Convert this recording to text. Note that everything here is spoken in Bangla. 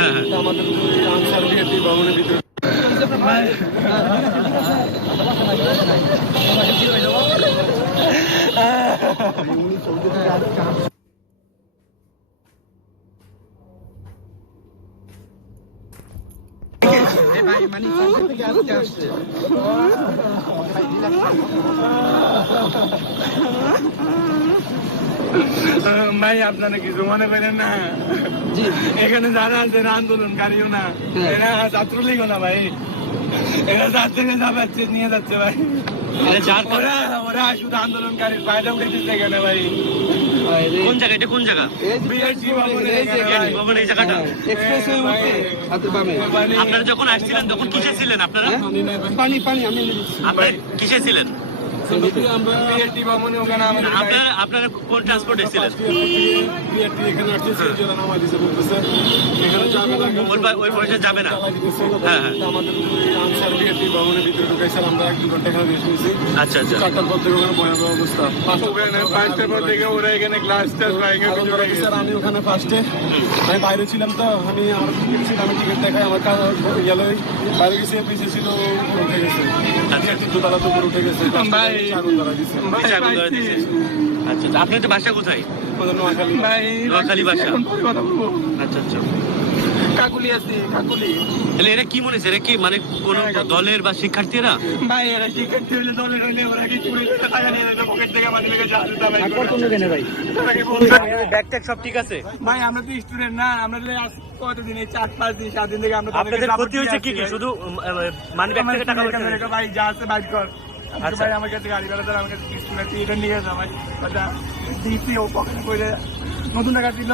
আমাদের আনসার বিএটি ভবনের ভিতরে ভাই আপনারা কিছু মনে করেন না, এখানে যারা আছেন আন্দোলনকারীও না, এরা ছাত্রলীগও না ভাই, এরা যার থেকে যাচ্ছে নিয়ে যাচ্ছে ভাই। ওরা শুধু আন্দোলনকারীর ফায়দা উঠেছে এখানে ভাই। কোন জায়গা? এটা কোন জায়গা? ভবনের এই জায়গাটা। আপনারা যখন আসছিলেন তখন কিসে ছিলেন? আপনারা কিসে ছিলেন? আপনারা কোন ট্রান্সপোর্টে ছিলেন? ওই পয়সা যাবে না। হ্যাঁ হ্যাঁ, আমাদের আনসার বিএটি ভবনের ভিতরে ঢুকাইছিল, আমরা 1-2 ঘন্টা এখানে রেস্ট নিয়েছি। আচ্ছা আচ্ছা। 4টার পর থেকে ওখানে ভয়াবহ অবস্থা। 5টার পর থেকে ওরা এখানে গ্লাস টাস বাইকে আমি ওখানে ফার্স্টে আমি বাইরে ছিলাম, তো আমি আমার টিকিট ছিল, আমি টিকিট দেখাই আমার গেল বাইরে গেছে, পিছিয়ে ছিল উঠে গেছে, দোতলা তো উপরে উঠে গেছে, আগুন ধরা গেছে। আচ্ছা, আপনার তো বাসা কোথায়? নোয়াখালী বাসা। আচ্ছা আচ্ছা। কাকুলি আছে, কাকুলি। তাহলে এরা কি মনে হচ্ছে? এরা কি মানে কোন দলের বা শিক্ষার্থীরা? ভাই এরা শিক্ষার্থী হইলে দলের হইলে ওরা কি চুরি করে টাকা নিয়ে যেত, পকেট থেকে মানি থেকে যা ভাই। ব্যাগ ট্যাগ সব ঠিক আছে? ভাই আমরা তো স্টুডেন্ট না, আমরা কতদিন, এই 4-5 দিন 7 দিন থেকে আমরা আপনাদের ক্ষতি হয়েছে কি কি? শুধু মানি ব্যাগ থেকে টাকা পয়সা? ভাই যা আছে বাইক কর। ভাই আমার কাছে গাড়ি ভাড়া ধরে আমার কাছে স্টুডেন্ট এটা নিয়ে যা ভাই, দিয়েছি ও পকেট করে নতুন টাকা দিল।